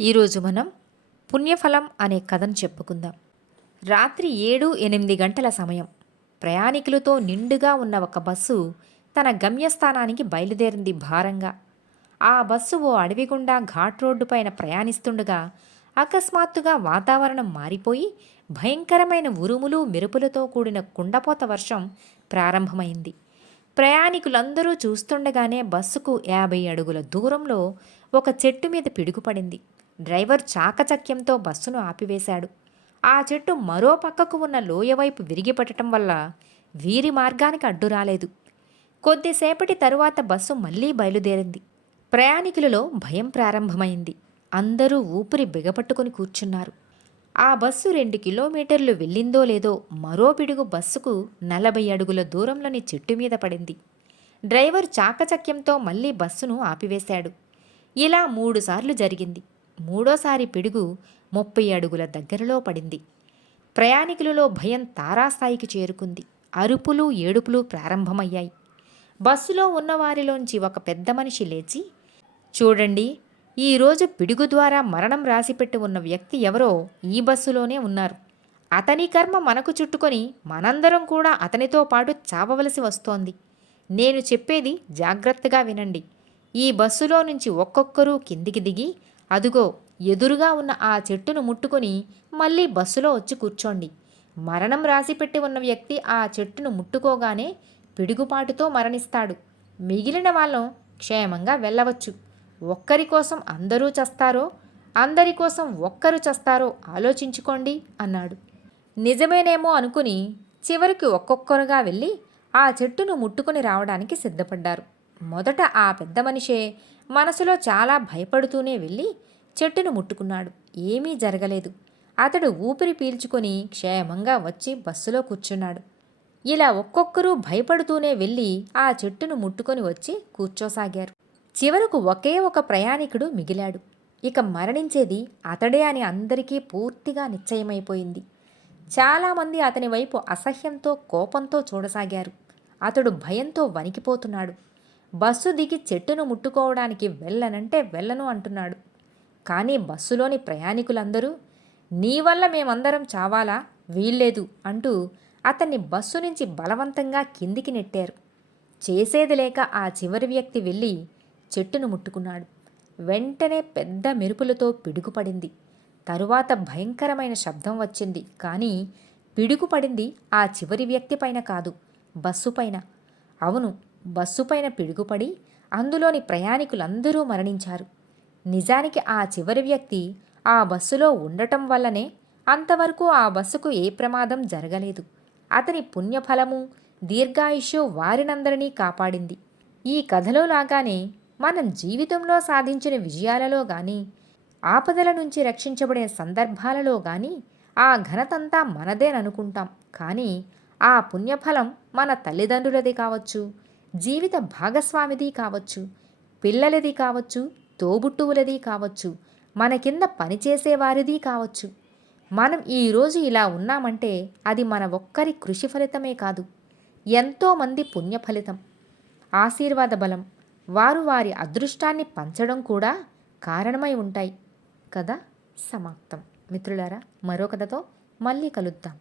ఈరోజు మనం పుణ్యఫలం అనే కథను చెప్పుకుందాం. రాత్రి ఏడు ఎనిమిది గంటల సమయం. ప్రయాణికులతో నిండుగా ఉన్న ఒక బస్సు తన గమ్యస్థానానికి బయలుదేరింది భారంగా. ఆ బస్సు ఓ అడవి గుండా ఘాట్ రోడ్డు పైన ప్రయాణిస్తుండగా అకస్మాత్తుగా వాతావరణం మారిపోయి భయంకరమైన ఉరుములు మెరుపులతో కూడిన కుండపోత వర్షం ప్రారంభమైంది. ప్రయాణికులందరూ చూస్తుండగానే బస్సుకు యాభై అడుగుల దూరంలో ఒక చెట్టు మీద పిడుగుపడింది. డ్రైవర్ చాకచక్యంతో బస్సును ఆపివేశాడు. ఆ చెట్టు మరో పక్కకు ఉన్న లోయవైపు విరిగిపడటం వల్ల వీరి మార్గానికి అడ్డు రాలేదు. కొద్దిసేపటి తరువాత బస్సు మళ్ళీ బయలుదేరింది. ప్రయాణికులలో భయం ప్రారంభమైంది. అందరూ ఊపిరి బిగపట్టుకుని కూర్చున్నారు. ఆ బస్సు రెండు కిలోమీటర్లు వెళ్ళిందో లేదో మరో పిడుగు బస్సుకు నలభై అడుగుల దూరంలోని చెట్టు మీద పడింది. డ్రైవర్ చాకచక్యంతో మళ్ళీ బస్సును ఆపివేశాడు. ఇలా మూడుసార్లు జరిగింది. మూడోసారి పిడుగు ముప్పై అడుగుల దగ్గరలో పడింది. ప్రయాణికులలో భయం తారాస్థాయికి చేరుకుంది. అరుపులు ఏడుపులు ప్రారంభమయ్యాయి. బస్సులో ఉన్నవారిలోంచి ఒక పెద్ద మనిషి లేచి చూడండి ఈరోజు పిడుగు ద్వారా మరణం రాసిపెట్టి ఉన్న వ్యక్తి ఎవరో ఈ బస్సులోనే ఉన్నారు. అతని కర్మ మనకు చుట్టుకొని మనందరం కూడా అతనితో పాటు చావవలసి వస్తోంది. నేను చెప్పేది జాగ్రత్తగా వినండి. ఈ బస్సులో నుంచి ఒక్కొక్కరూ కిందికి దిగి అదుగో ఎదురుగా ఉన్న ఆ చెట్టును ముట్టుకొని మళ్ళీ బస్సులో వచ్చి కూర్చోండి. మరణం రాసిపెట్టి ఉన్న వ్యక్తి ఆ చెట్టును ముట్టుకోగానే పిడుగుపాటుతో మరణిస్తాడు. మిగిలిన వాళ్ళం క్షేమంగా వెళ్ళవచ్చు. ఒక్కరి కోసం అందరూ చస్తారో అందరి కోసం ఒక్కరు చస్తారో ఆలోచించుకోండి అన్నాడు. నిజమేనేమో అనుకుని చివరికి ఒక్కొక్కరుగా వెళ్ళి ఆ చెట్టును ముట్టుకొని రావడానికి సిద్ధపడ్డారు. మొదట ఆ పెద్ద మనిషే మనసులో చాలా భయపడుతూనే వెళ్ళి చెట్టును ముట్టుకున్నాడు. ఏమీ జరగలేదు. అతడు ఊపిరి పీల్చుకొని క్షేమంగా వచ్చి బస్సులో కూర్చున్నాడు. ఇలా ఒక్కొక్కరూ భయపడుతూనే వెళ్ళి ఆ చెట్టును ముట్టుకొని వచ్చి కూర్చోసాగారు. చివరకు ఒకే ఒక ప్రయాణికుడు మిగిలాడు. ఇక మరణించేది అతడే అని అందరికీ పూర్తిగా నిశ్చయమైపోయింది. చాలామంది అతని వైపు అసహ్యంతో కోపంతో చూడసాగారు. అతడు భయంతో వణికిపోతున్నాడు. బస్సు దిగి చెట్టును ముట్టుకోవడానికి వెళ్ళనంటే వెళ్ళను అంటున్నాడు. కానీ బస్సులోని ప్రయాణికులందరూ నీ వల్ల మేమందరం చావాలా? వీల్లేదు అంటూ అతన్ని బస్సు నుంచి బలవంతంగా కిందికి నెట్టారు. చేసేది లేక ఆ చివరి వ్యక్తి వెళ్ళి చెట్టును ముట్టుకున్నాడు. వెంటనే పెద్ద మెరుపులతో పిడుగుపడింది. తరువాత భయంకరమైన శబ్దం వచ్చింది. కానీ పిడుగుపడింది ఆ చివరి వ్యక్తి పైన కాదు బస్సు పైన. అవును బస్సు పైన పిడుగుపడి అందులోని ప్రయాణికులందరూ మరణించారు. నిజానికి ఆ చివరి వ్యక్తి ఆ బస్సులో ఉండటం వల్లనే అంతవరకు ఆ బస్సుకు ఏ ప్రమాదం జరగలేదు. అతని పుణ్యఫలము దీర్ఘాయుష్యు వారినందరినీ కాపాడింది. ఈ కథలో లాగానే మనం జీవితంలో సాధించిన విజయాలలో గాని ఆపదల నుంచి రక్షించబడిన సందర్భాలలో గాని ఆ ఘనతంతా మనదేననుకుంటాం. కానీ ఆ పుణ్యఫలం మన తల్లిదండ్రులది కావచ్చు జీవిత భాగస్వామిది కావచ్చు పిల్లలది కావచ్చు తోబుట్టువులది కావచ్చు మన కింద పనిచేసేవారిది కావచ్చు. మనం ఈరోజు ఇలా ఉన్నామంటే అది మన ఒక్కరి కృషి ఫలితమే కాదు ఎంతోమంది పుణ్య ఫలితం. ఆశీర్వాద బలం వారు వారి అదృష్టాన్ని పంచడం కూడా కారణమై ఉంటాయి. కదా సమాప్తం. మిత్రులారా మరో కథతో మళ్ళీ కలుద్దాం.